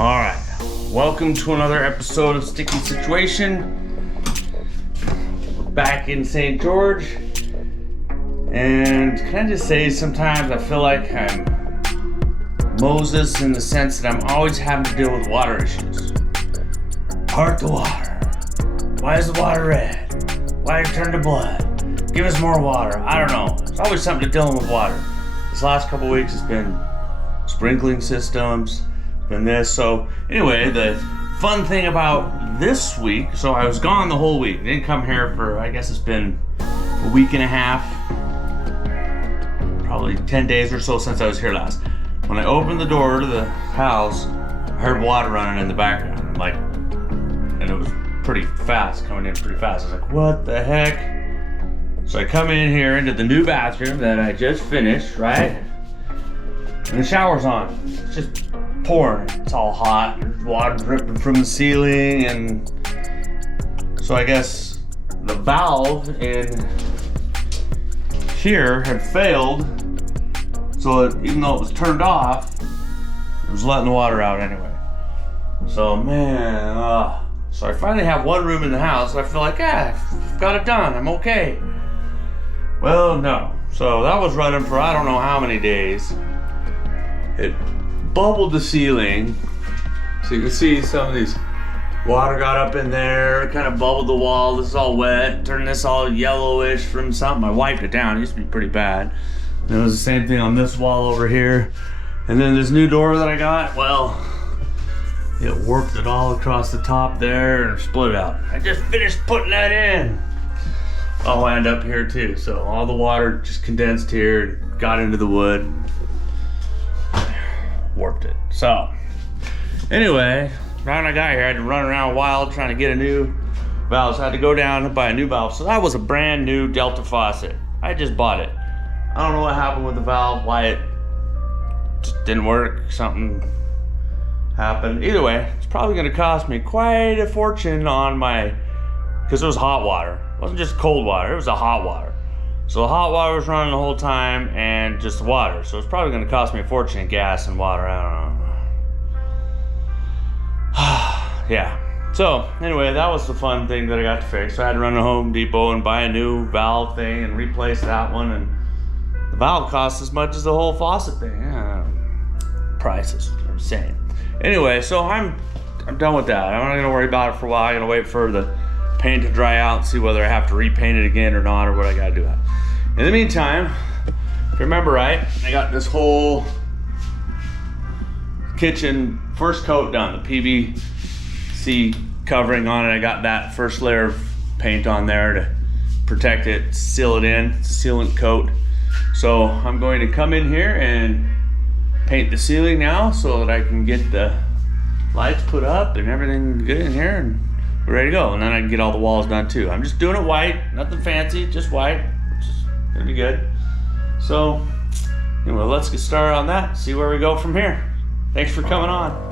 Alright, welcome to another episode of Sticky Situation. We're back in St. George. And can I just say, sometimes I feel like I'm Moses in the sense that I'm always having to deal with water issues. Part the water. Why is the water red? Why did it turn to blood? Give us more water. I don't know. It's always something to dealing with water. This last couple weeks has been sprinkling systems. Than this. So anyway, the fun thing about this week, so I was gone the whole week. Didn't come here for, I guess it's been a week and a half, probably 10 days or so since I was here last. When I opened the door to the house, I heard water running in the background, and it was pretty fast, coming in pretty fast. I was like, what the heck? So I come in here into the new bathroom that I just finished, right? And the shower's on. It's just pouring. It's all hot. There's water dripping from the ceiling, and so I guess the valve in here had failed. So even though it was turned off, it was letting the water out anyway. So man, so I finally have one room in the house. I feel like, I've got it done. I'm okay. Well, no. So that was running for I don't know how many days. It bubbled the ceiling, so you can see some of these water got up in there, kind of bubbled the wall. This is all wet, turned this all yellowish from something. I wiped it down. It used to be pretty bad. And it was the same thing on this wall over here. And then this new door that I got, well, it warped it all across the top there and split out. I just finished putting that in. I'll end up here too. So all the water just condensed here and got into the wood. Warped it. So anyway, right when I got here, I had to run around wild trying to get a new valve. So I had to go down and buy a new valve. So that was a brand new Delta faucet. I just bought it. I don't know what happened with the valve, why it just didn't work. Something happened. Either way, it's probably going to cost me quite a fortune on my, because it was hot water. It wasn't just cold water, it was a hot water. So the hot water was running the whole time and just water. So it's probably gonna cost me a fortune in gas and water, I don't know. Yeah, so anyway, that was the fun thing that I got to fix. So I had to run to Home Depot and buy a new valve thing and replace that one. And the valve costs as much as the whole faucet thing. Yeah, prices are insane. Anyway, so I'm done with that. I'm not gonna worry about it for a while. I'm gonna wait for the paint to dry out and see whether I have to repaint it again or not, or what I gotta do. In the meantime, if you remember right, I got this whole kitchen first coat done, the PVC covering on it. I got that first layer of paint on there to protect it, seal it in. It's a sealant coat. So I'm going to come in here and paint the ceiling now so that I can get the lights put up and everything good in here, and we're ready to go. And then I can get all the walls done too. I'm just doing it white, nothing fancy, just white. It'll be good. So anyway, let's get started on that, see where we go from here. Thanks for coming on.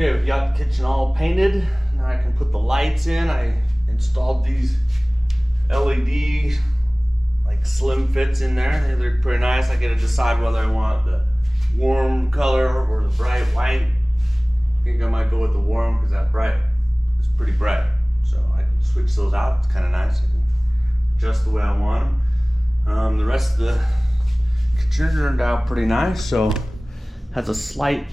Okay, we've got the kitchen all painted. Now I can put the lights in. I installed these LED like slim fits in there. They look pretty nice. I get to decide whether I want the warm color or the bright white. I think I might go with the warm because that bright is pretty bright. So I can switch those out. It's kind of nice. I can adjust the way I want them. The rest of the kitchen turned out pretty nice. So has a slight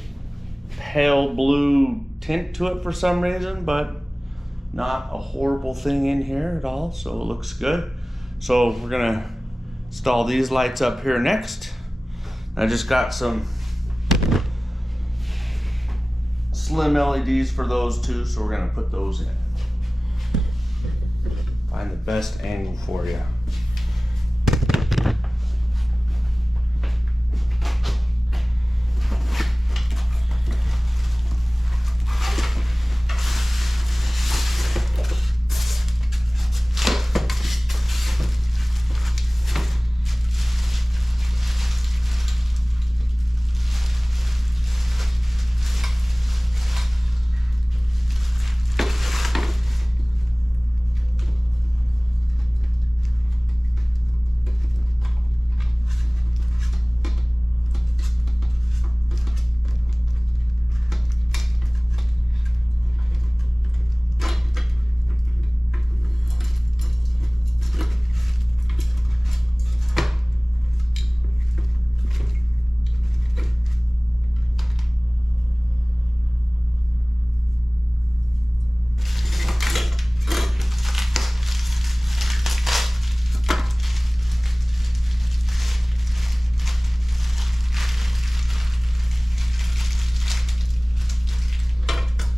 pale blue tint to it for some reason, but not a horrible thing in here at all. So it looks good. So we're gonna install these lights up here next. I just got some slim LEDs for those too, so we're gonna put those in. Find the best angle for you.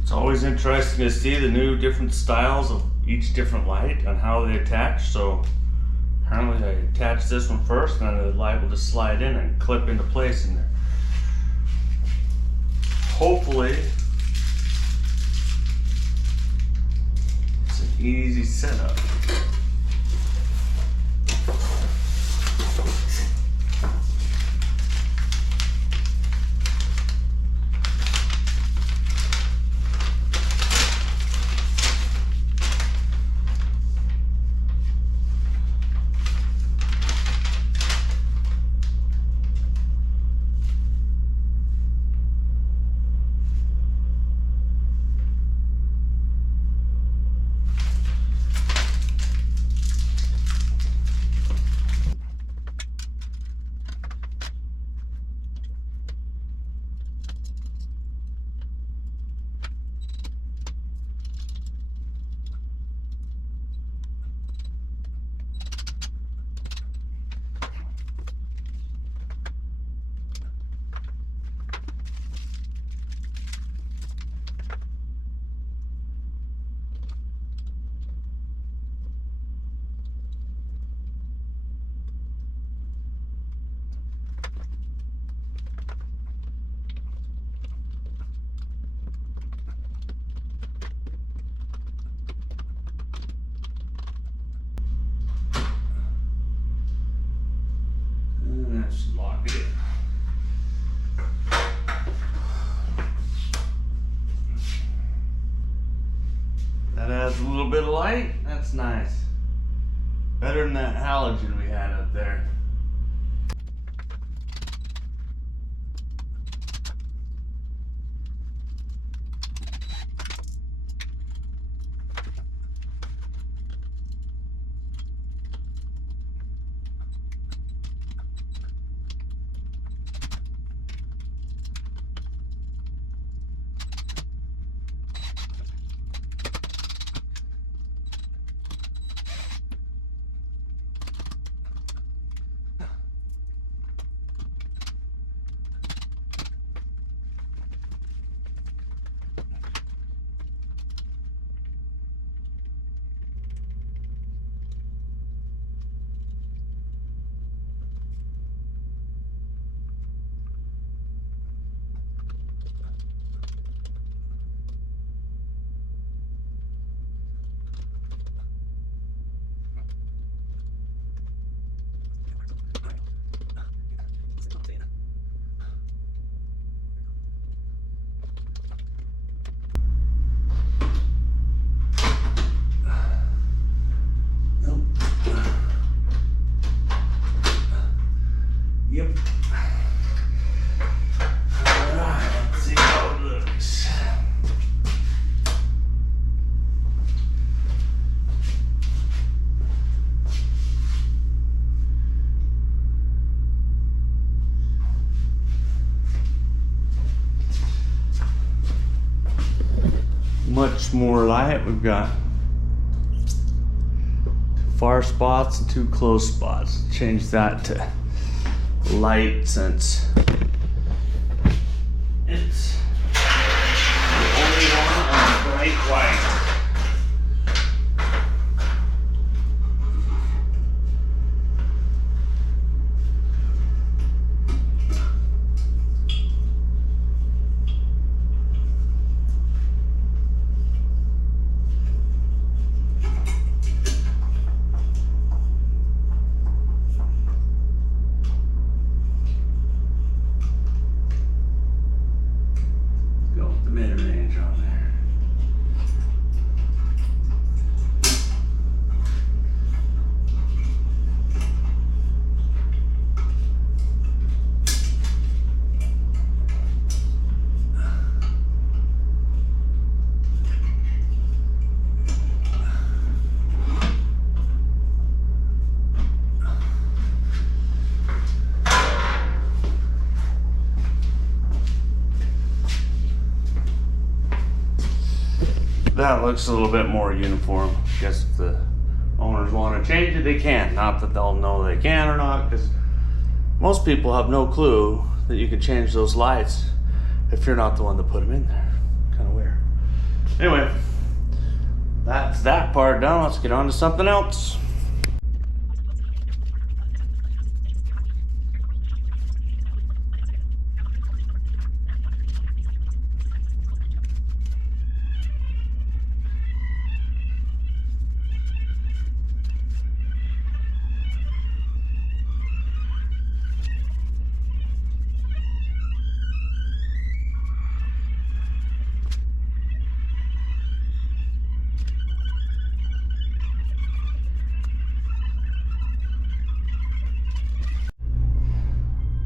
Always interesting to see the new different styles of each different light and how they attach. So apparently I attach this one first and then the light will just slide in and clip into place in there. Hopefully it's an easy setup. Let's lock it in. That adds a little bit of light. That's nice. Better than that halogen we had up there. much more light. We've got far spots and 2 close spots. Change that to light since it's the only one on bright white. Mid-range on there. That looks a little bit more uniform. I guess if the owners want to change it, they can. Not that they'll know they can or not, because most people have no clue that you can change those lights if you're not the one that put them in there. Kind of weird. Anyway, that's that part done. Let's get on to something else.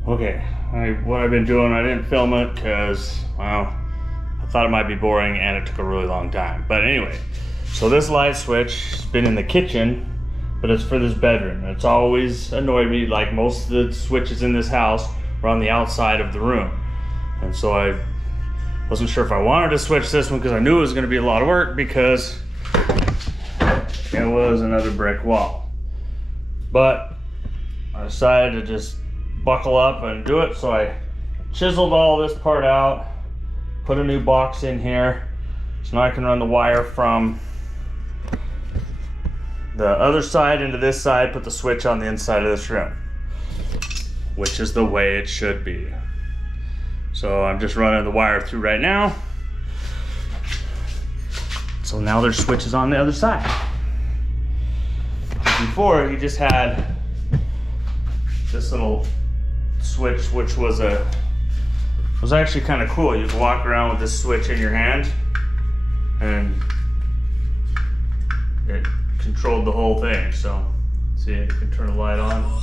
Okay, what I've been doing, I didn't film it because, well, I thought it might be boring and it took a really long time. But anyway, so this light switch has been in the kitchen, but it's for this bedroom. It's always annoyed me, like most of the switches in this house are on the outside of the room. And so I wasn't sure if I wanted to switch this one because I knew it was going to be a lot of work because it was another brick wall. But I decided to just buckle up and do it, so I chiseled all this part out, put a new box in here, so now I can run the wire from the other side into this side, put the switch on the inside of this room, which is the way it should be. So I'm just running the wire through right now. So now there's switches on the other side. Before, you just had this little switch, which was actually kind of cool. You could walk around with this switch in your hand and it controlled the whole thing. So see, you can turn the light on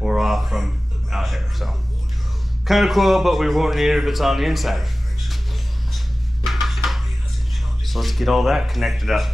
or off from out here. So kind of cool, but we won't need it if it's on the inside. So let's get all that connected up.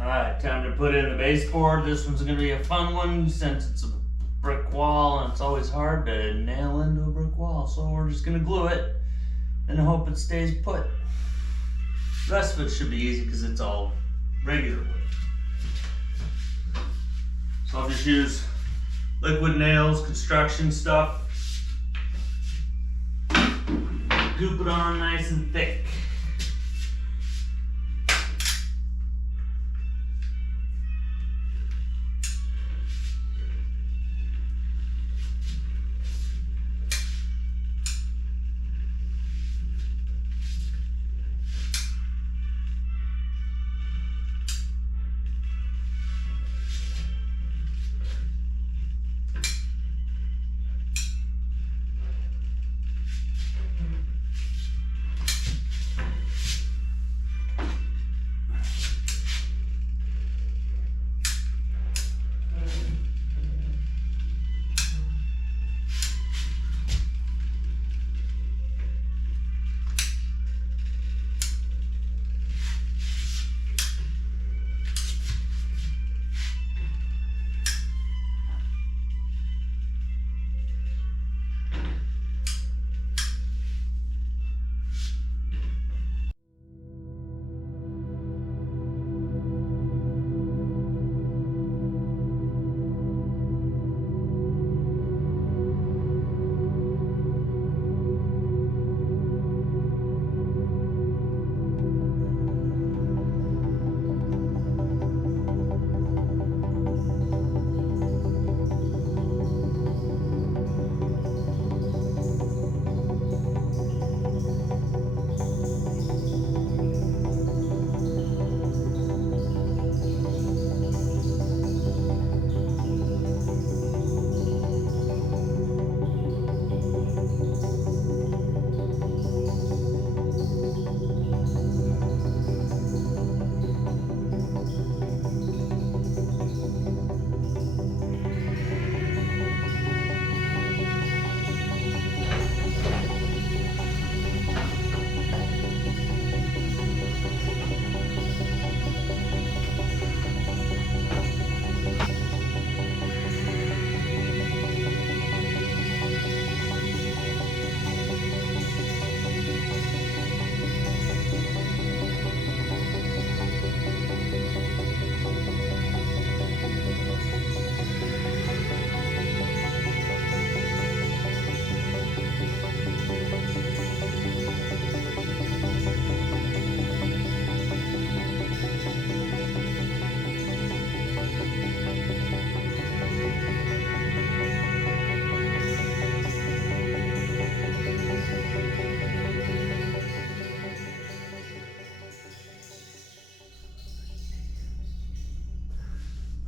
Alright, time to put in the baseboard. This one's going to be a fun one since it's a brick wall and it's always hard to nail into a brick wall. So we're just going to glue it and hope it stays put. The rest of it should be easy because it's all regular wood. So I'll just use liquid nails, construction stuff. Goop it on nice and thick.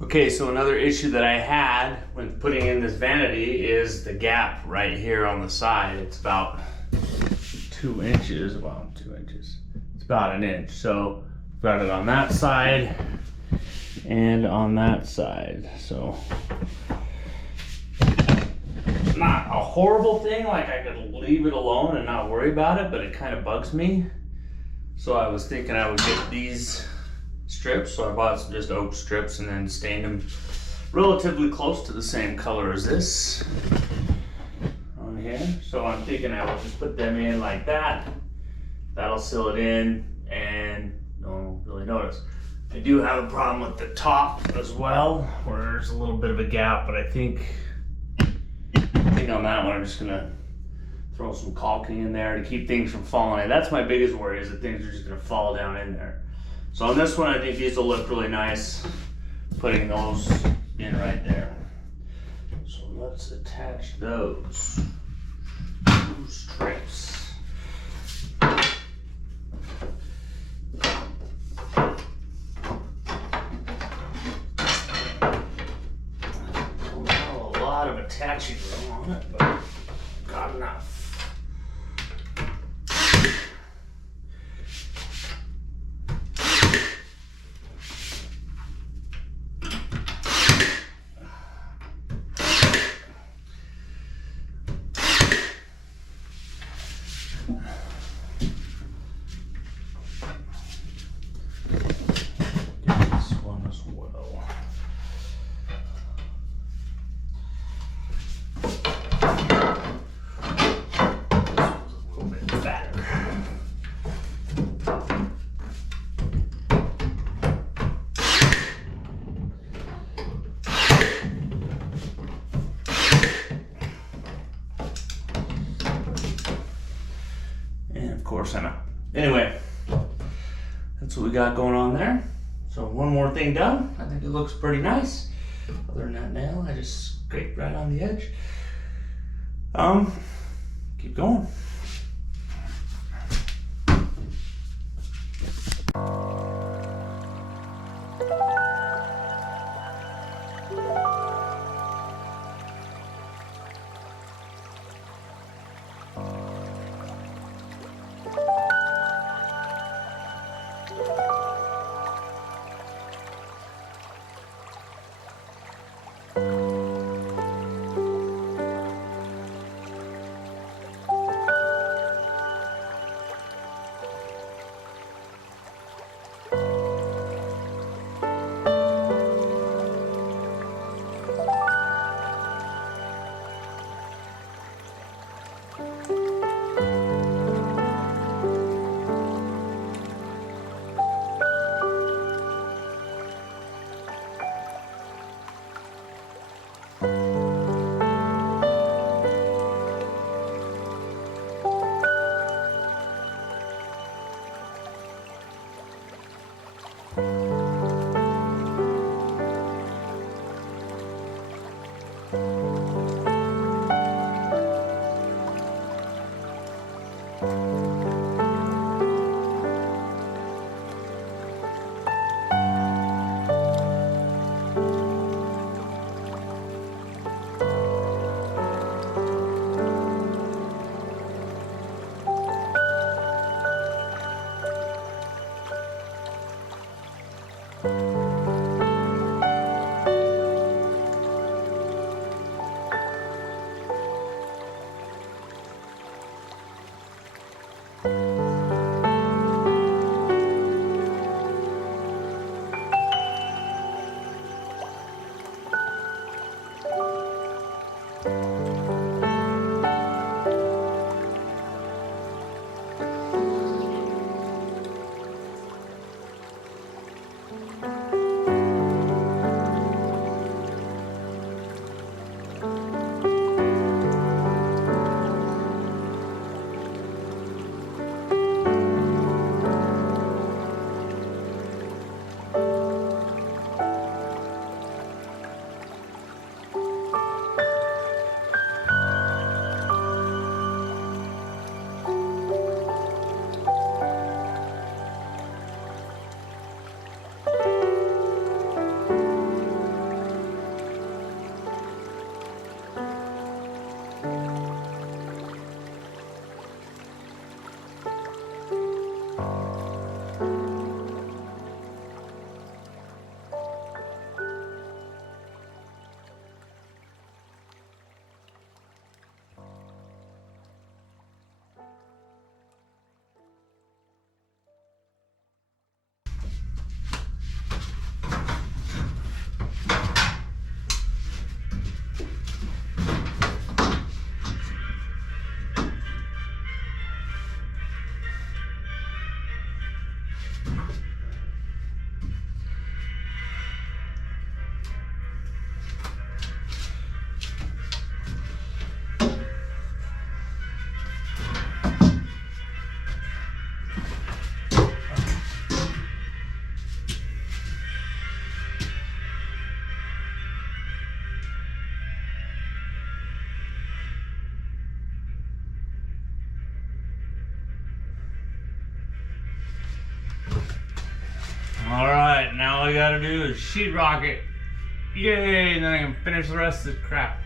Okay, so another issue that I had when putting in this vanity is the gap right here on the side. It's about 2 inches, well, 2 inches. It's about an inch. So got it on that side and on that side. So not a horrible thing, like I could leave it alone and not worry about it, but it kind of bugs me. So I was thinking I would get these strips, so I bought some just oak strips and then stained them relatively close to the same color as this on here. So I'm thinking I will just put them in like that. That'll seal it in and no one will really notice. I do have a problem with the top as well, where there's a little bit of a gap, but I think on that one I'm just gonna throw some caulking in there to keep things from falling in. That's my biggest worry, is that things are just gonna fall down in there. So on this one, I think these will look really nice, putting those in right there. So let's attach those 2 strips. Not a lot of attaching room on it, but got enough. Course, I know. Anyway, that's what we got going on there. So one more thing done. I think it looks pretty nice. Other than that nail, I just scraped right on the edge. Keep going. I gotta do is sheetrock it. Yay, and then I can finish the rest of the crap.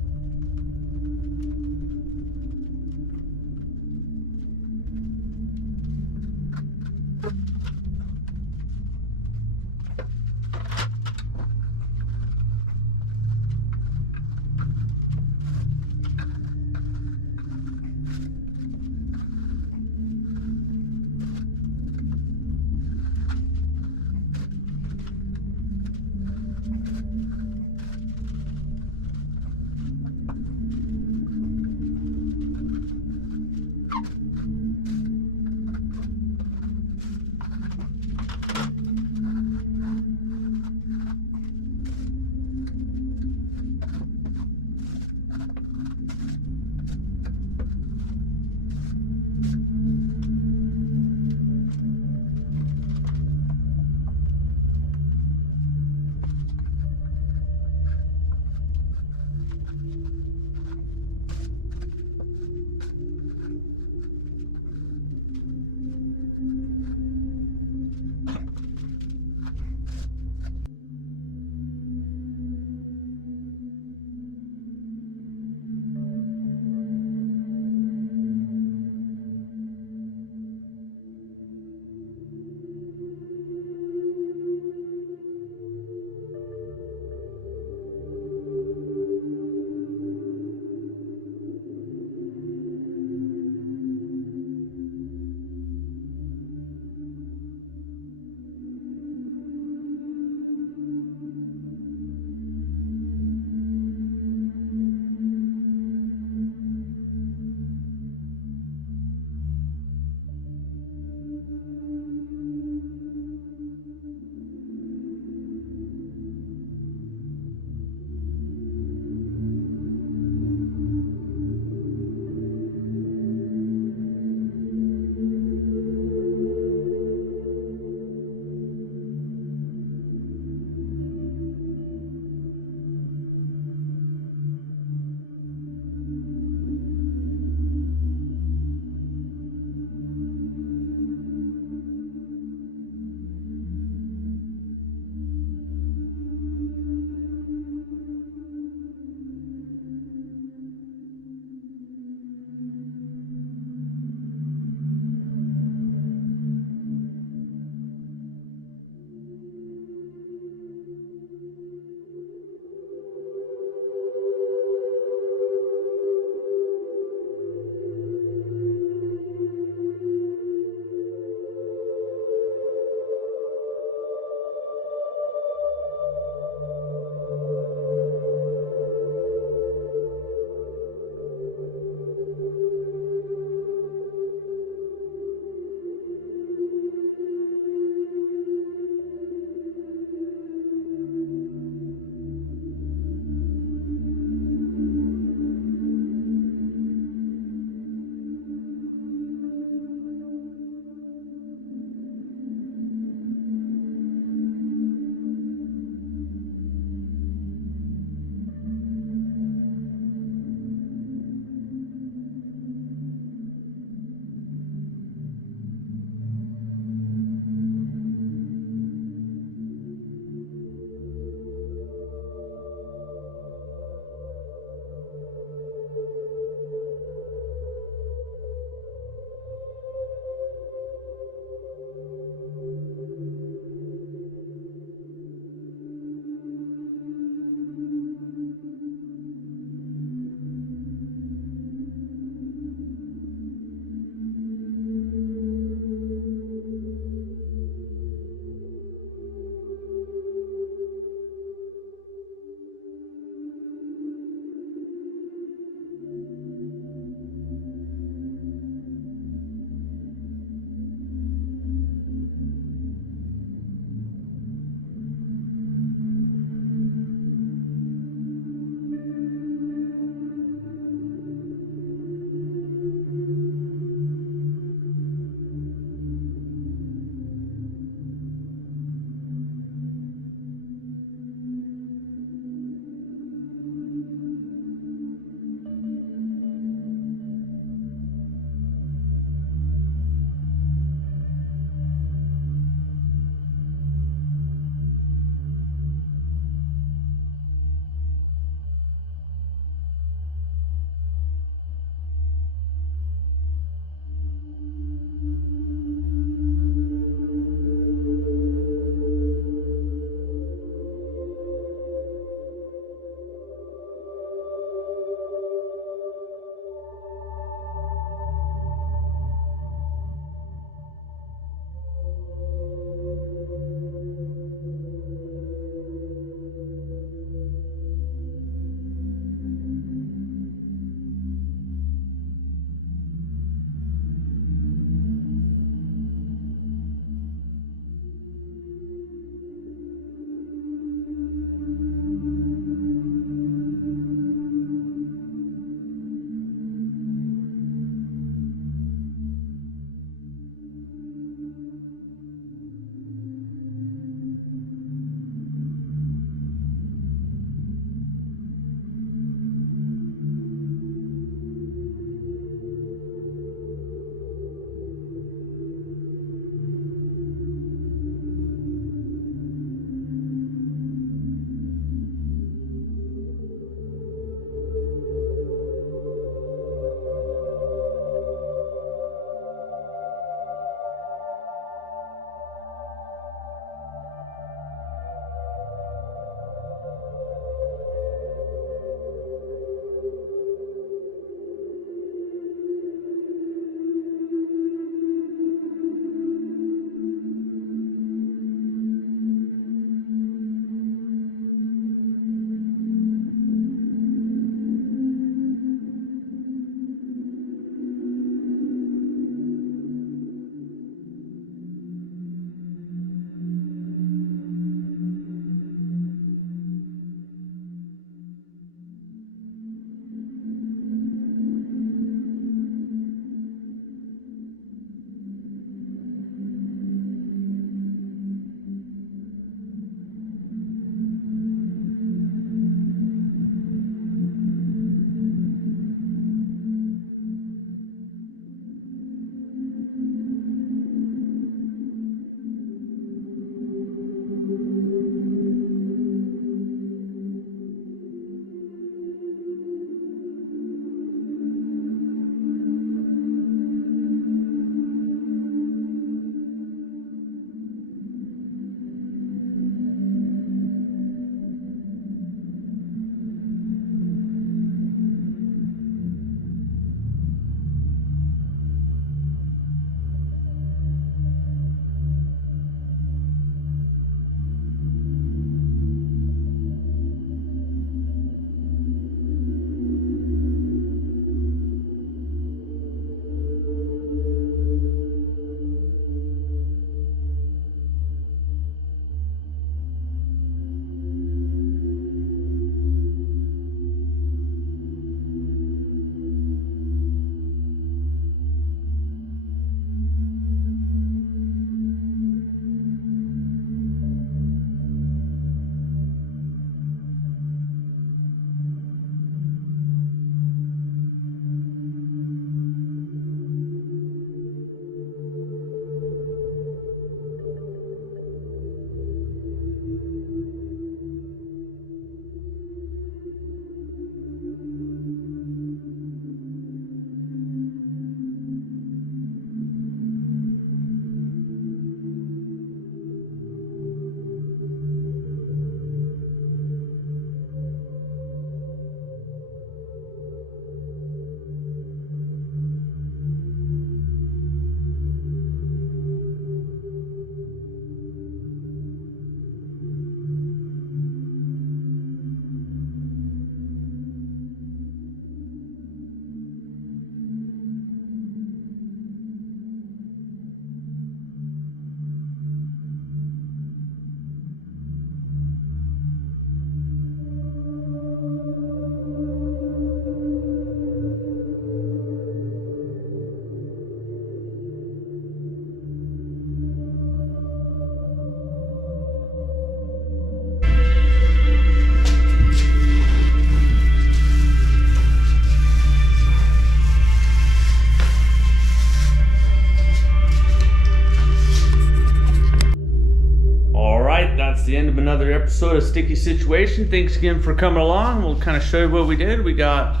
another episode of Sticky Situation. Thanks again for coming along. We'll kind of show you what we did. We got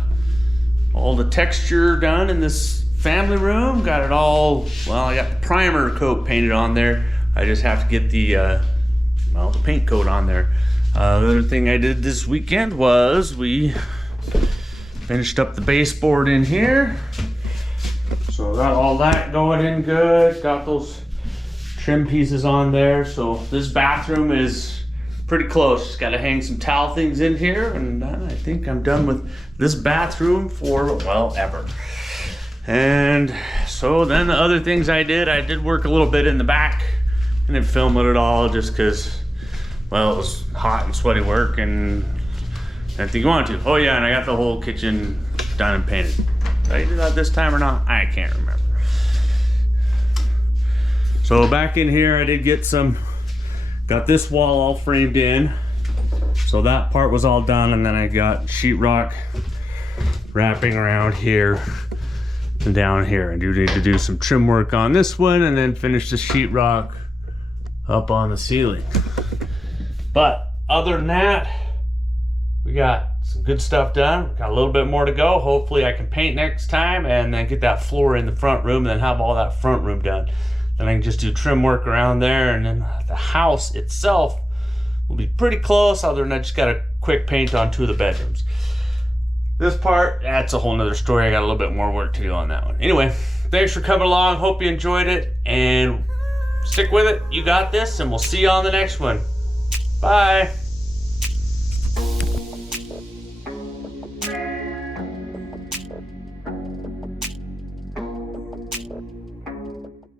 all the texture done in this family room. Got it all, well, I got the primer coat painted on there. I just have to get the paint coat on there. The other thing I did this weekend was we finished up the baseboard in here. So got all that going in good. Got those trim pieces on there. So this bathroom is pretty close. Just got to hang some towel things in here, and I think I'm done with this bathroom for, well, ever. And so then the other things I did work a little bit in the back. I didn't film it at all just because, well, it was hot and sweaty work and I didn't think you wanted to. Oh yeah, and I got the whole kitchen done and painted. Did I do that this time or not? I can't remember. So back in here, I did get got this wall all framed in. So that part was all done, and then I got sheetrock wrapping around here and down here. I do need to do some trim work on this one and then finish the sheetrock up on the ceiling. But other than that, we got some good stuff done. Got a little bit more to go. Hopefully I can paint next time and then get that floor in the front room and then have all that front room done. Then I can just do trim work around there, and then the house itself will be pretty close, other than I just got a quick paint on 2 of the bedrooms. This part, that's a whole nother story. I got a little bit more work to do on that one. Anyway, thanks for coming along. Hope you enjoyed it, and stick with it. You got this, and we'll see you on the next one. Bye.